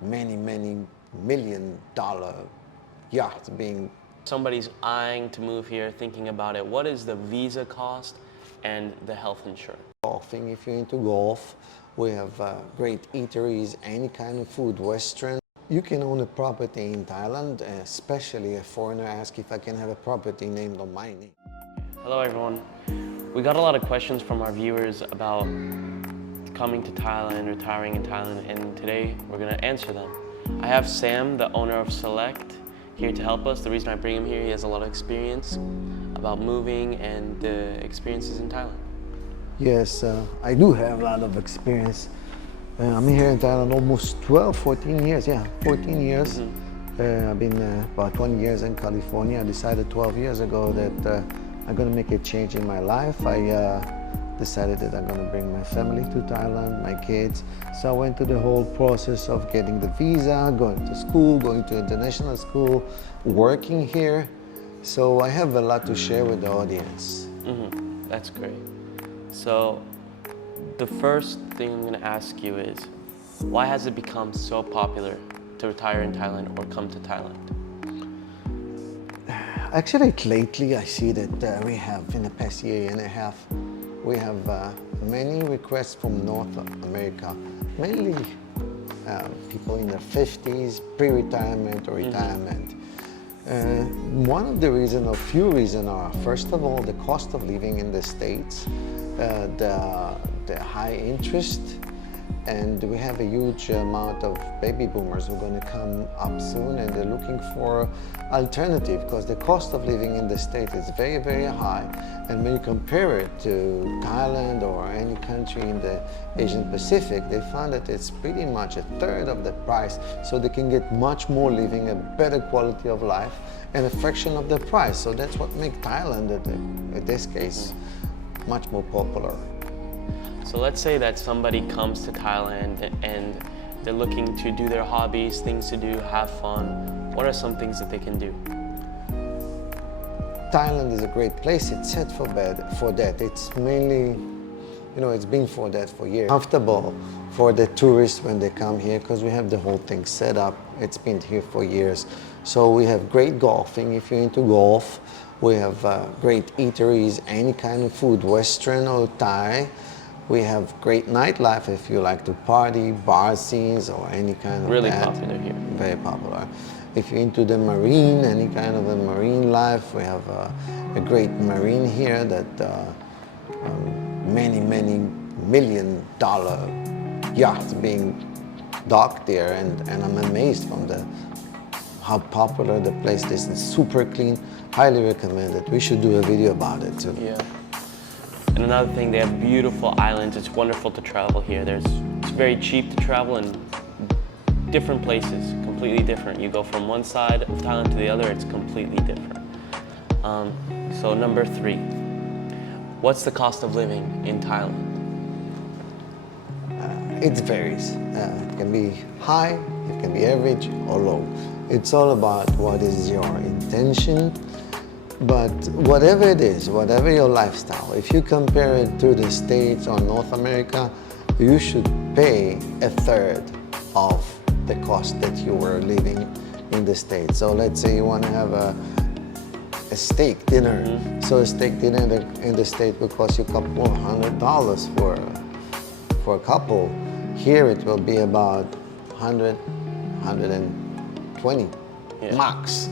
many $1 million yacht being. Somebody's eyeing to move here, thinking about it. What is the visa cost and the health insurance? Golfing, if you're into golf, we have great eateries, any kind of food, Western. You can own a property in Thailand, especially a foreigner asks if I can have a property named on my name. Hello everyone. We got a lot of questions from our viewers about coming to Thailand, retiring in Thailand, and today we're going to answer them. I have Sam, the owner of Select, here to help us. The reason I bring him here, he has a lot of experience about moving and the experiences in Thailand. Yes, I do have a lot of experience. I'm here in Thailand almost 14 years. Yeah, 14 years. I've been about 20 years in California. I decided 12 years ago that I'm going to make a change in my life. I decided that I'm going to bring my family to Thailand, my kids. So I went through the whole process of getting the visa, going to school, going to international school, working here. So I have a lot to share with the audience. That's great. So the first thing I'm going to ask you is, why has it become so popular to retire in Thailand or come to Thailand? Actually, lately I see that we have, in the past year and a half, we have many requests from North America, mainly people in their 50s, pre-retirement or retirement. One of the reasons, or few reasons are, first of all, the cost of living in the States, the high interest, and we have a huge amount of baby boomers who are going to come up soon, and they're looking for alternative because the cost of living in the States is very high. And when you compare it to Thailand or any country in the Asian Pacific, they found that it's pretty much a third of the price, so they can get much more living, a better quality of life, and a fraction of the price. So that's what makes Thailand, in this case, much more popular. So let's say that somebody comes to Thailand and they're looking to do their hobbies, things to do, have fun. What are some things that they can do? Thailand is a great place. It's set for that. It's mainly, it's been for that for years. Comfortable for the tourists when they come here because we have the whole thing set up. It's been here for years. So we have great golfing if you're into golf. We have great eateries, any kind of food, Western or Thai. We have great nightlife if you like to party, bar scenes or any kind of really that. Popular here. Very popular. If you're into the marine, any kind of a marine life, we have a great marine here that many $1 million yachts being docked there, and I'm amazed from how popular the place is. It's super clean, highly recommended. We should do a video about it too. Yeah. And another thing, they have beautiful islands. It's wonderful to travel here. It's very cheap to travel in different places, completely different. You go from one side of Thailand to the other, it's completely different. So number 3, what's the cost of living in Thailand? It varies. It can be high, it can be average or low. It's all about what is your intention. But whatever it is, whatever your lifestyle, if you compare it to the States or North America, you should pay a third of the cost that you were living in the States. So let's say you want to have a steak dinner. So a steak dinner in the States will cost you a couple of $100 for a couple. Here it will be about 100, 120 max.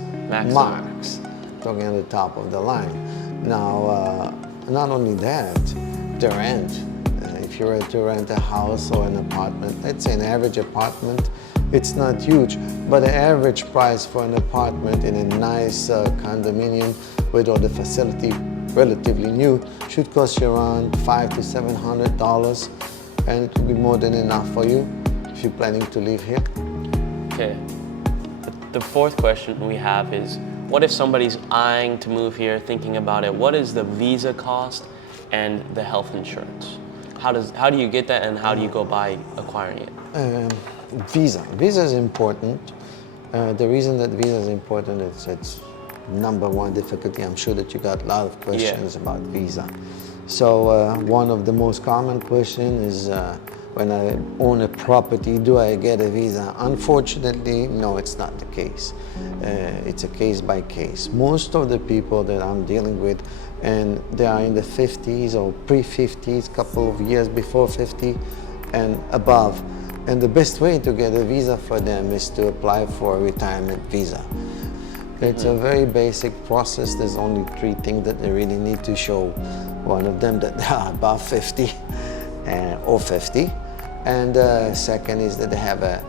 Talking at the top of the line. Now, not only that, the rent. If you were to rent a house or an apartment, let's say an average apartment, it's not huge, but the average price for an apartment in a nice condominium with all the facility relatively new should cost you around $500 to $700, and it will be more than enough for you if you're planning to live here. Okay. The fourth question we have is, what if somebody's eyeing to move here, thinking about it? What is the visa cost and the health insurance? How do you get that, and how do you go by acquiring it? Visa is important. The reason that visa is important is it's number one difficulty. I'm sure that you got a lot of questions about visa. So one of the most common questions is when I own a property, do I get a visa? Unfortunately, no, it's not the case. It's a case by case. Most of the people that I'm dealing with, and they are in the 50s or pre-50s, couple of years before 50 and above. And the best way to get a visa for them is to apply for a retirement visa. It's a very basic process. There's only 3 things that they really need to show. One of them that they are above 50 or 50. And second is that they have a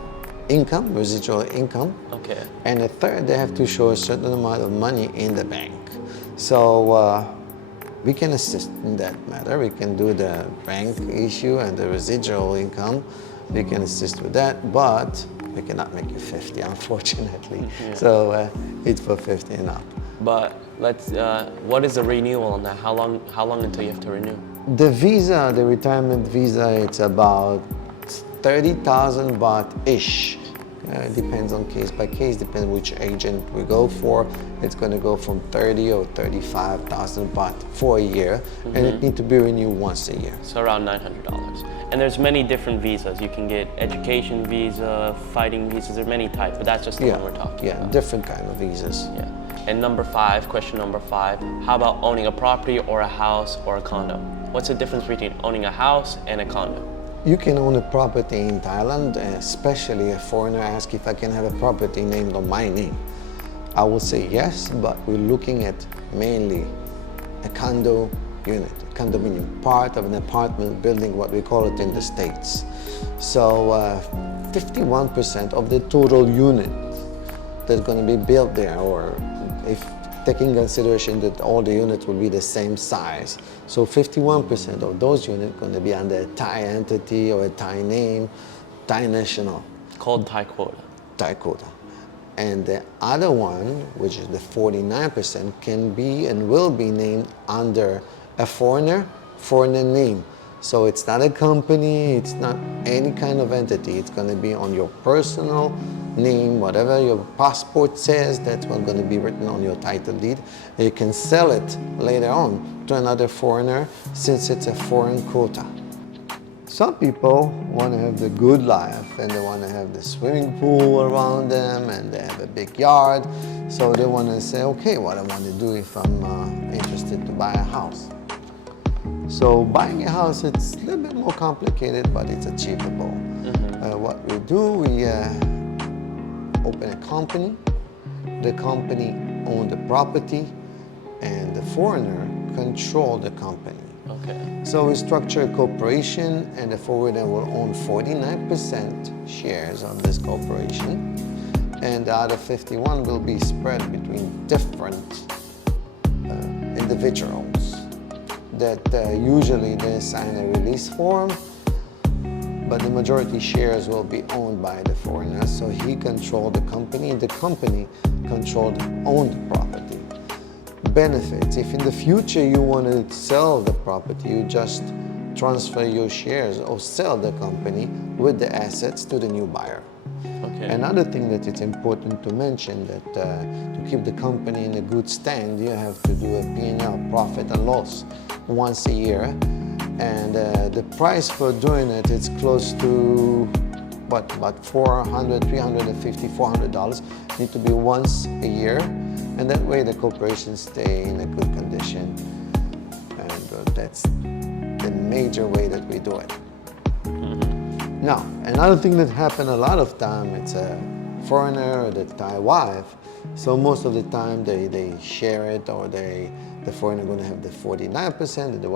income, residual income. Okay. And the third, they have to show a certain amount of money in the bank. So we can assist in that matter. We can do the bank issue and the residual income. We can assist with that, but we cannot make you 50, unfortunately. Yeah. So it's for 50 and up. But what is the renewal on that? How long until you have to renew? The visa, the retirement visa, it's about 30,000 baht-ish. It depends on case by case, depends which agent we go for. It's going to go from 30 or 35,000 baht for a year, and it needs to be renewed once a year. So around $900. And there's many different visas. You can get education visa, fighting visas. There are many types, but that's just the one we're talking about. Yeah, different kind of visas. Yeah. And question number 5, how about owning a property or a house or a condo? What's the difference between owning a house and a condo? You can own a property in Thailand, especially a foreigner asks if I can have a property named on my name. I will say yes, but we're looking at mainly a condo unit, a condominium, part of an apartment building, what we call it in the States. So 51% of the total unit that's going to be built there, or if taking consideration that all the units will be the same size. So 51% of those units are going to be under a Thai entity or a Thai name, Thai national. Called Thai quota. Thai quota. And the other one, which is the 49%, can be and will be named under a foreigner name. So it's not a company, it's not any kind of entity. It's going to be on your personal name, whatever your passport says, that's what's going to be written on your title deed. And you can sell it later on to another foreigner since it's a foreign quota. Some people want to have the good life and they want to have the swimming pool around them and they have a big yard. So they want to say, okay, what I want to do if I'm interested to buy a house. So buying a house, it's a little bit more complicated, but it's achievable. What we do, we open a company. The company owns the property, and the foreigner controls the company. Okay. So we structure a corporation, and the foreigner will own 49% shares of this corporation, and the other 51% will be spread between different individuals. That usually they sign a release form, but the majority shares will be owned by the foreigner. So he controlled the company owned the property. Benefits, if in the future you want to sell the property, you just transfer your shares or sell the company with the assets to the new buyer. Okay. Another thing that it's important to mention that to keep the company in a good stand, you have to do a P&L, profit and loss, once a year. And the price for doing it is close to about $400, $350, $400. Need to be once a year, and that way the corporation stay in a good condition. And that's the major way that we do it. Now, another thing that happen a lot of time, it's a foreigner or the Thai wife. So most of the time they share it, or the foreigner going to have the 49%, and the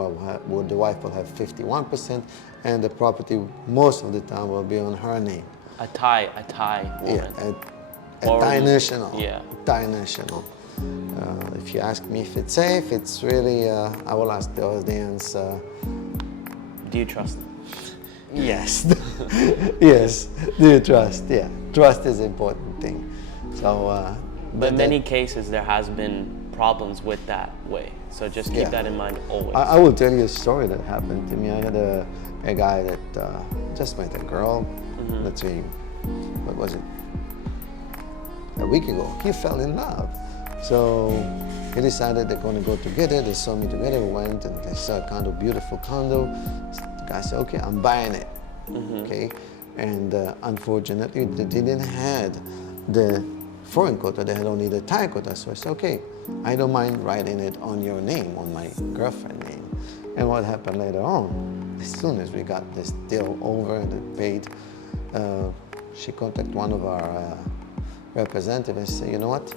wife will have 51%, and the property most of the time will be on her name. A Thai woman. Yeah, a Thai national. Yeah. Thai national. If you ask me if it's safe, it's really, I will ask the audience. Do you trust them? Yes. Yes. Do you trust? Yeah. Trust is an important thing. So. But in many cases, there has been problems with that way. So just keep that in mind always. I will tell you a story that happened to me. I had a guy that just met a girl. Let's see, what was it? A week ago. He fell in love. So he decided they're going to go together. They saw me together. We went and they saw a condo, beautiful condo. The guy said, okay, I'm buying it. okay? And unfortunately, they didn't have the foreign quota, they had only the Thai quota. So I said, okay, I don't mind writing it on your name, on my girlfriend's name. And what happened later on, as soon as we got this deal over and paid, she contacted one of our representatives and said, you know what,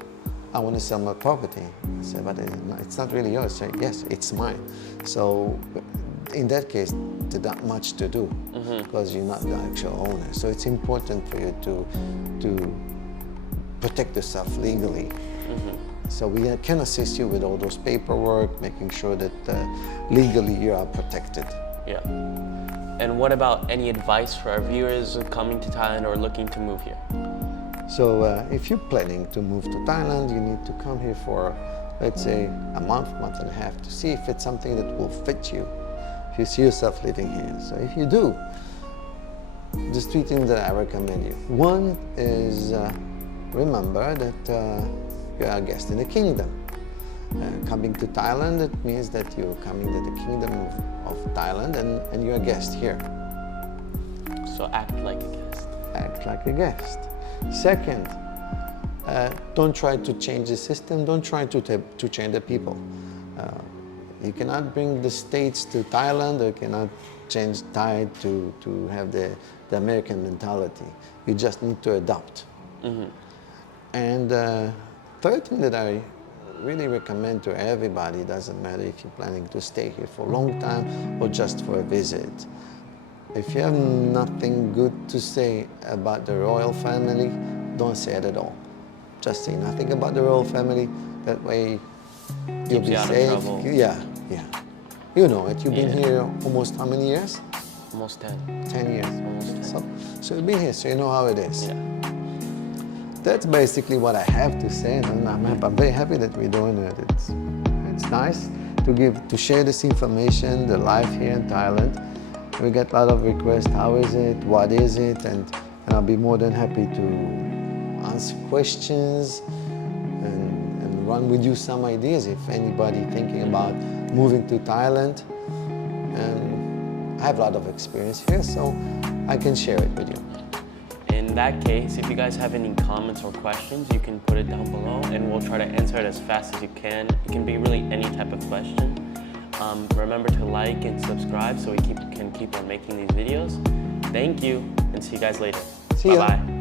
I want to sell my property. I said, but it's not really yours. I said, yes, it's mine. So in that case, there's not much to do because you're not the actual owner. So it's important for you to protect yourself legally. So we can assist you with all those paperwork, making sure that legally you are protected. Yeah. And what about any advice for our viewers coming to Thailand or looking to move here? So if you're planning to move to Thailand, you need to come here for, let's say, a month and a half to see if it's something that will fit you, if you see yourself living here. So if you do, there's three things that I recommend you. One is remember that you are a guest in the kingdom. Coming to Thailand, it means that you're coming to the kingdom of Thailand and you're a guest here. So act like a guest. Act like a guest. Second, don't try to change the system, don't try to change the people. You cannot bring the States to Thailand, or you cannot change Thai to have the American mentality. You just need to adapt. And third thing that I really recommend to everybody, doesn't matter if you're planning to stay here for a long time or just for a visit. If you have nothing good to say about the royal family, don't say it at all. Just say nothing about the royal family. That way you'll be safe. Trouble. Yeah. You know it. You've been here almost how many years? Almost 10. 10 years. Almost 10. So you've been here, so you know how it is. Yeah. That's basically what I have to say, and I'm very happy that we're doing it. It's nice to share this information, the life here in Thailand. We get a lot of requests, how is it, what is it, and I'll be more than happy to answer questions and run with you some ideas if anybody thinking about moving to Thailand. And I have a lot of experience here, so I can share it with you. In that case, if you guys have any comments or questions, you can put it down below and we'll try to answer it as fast as you can. It can be really any type of question. Remember to like and subscribe so we can keep on making these videos. Thank you and see you guys later. See ya. Bye-bye.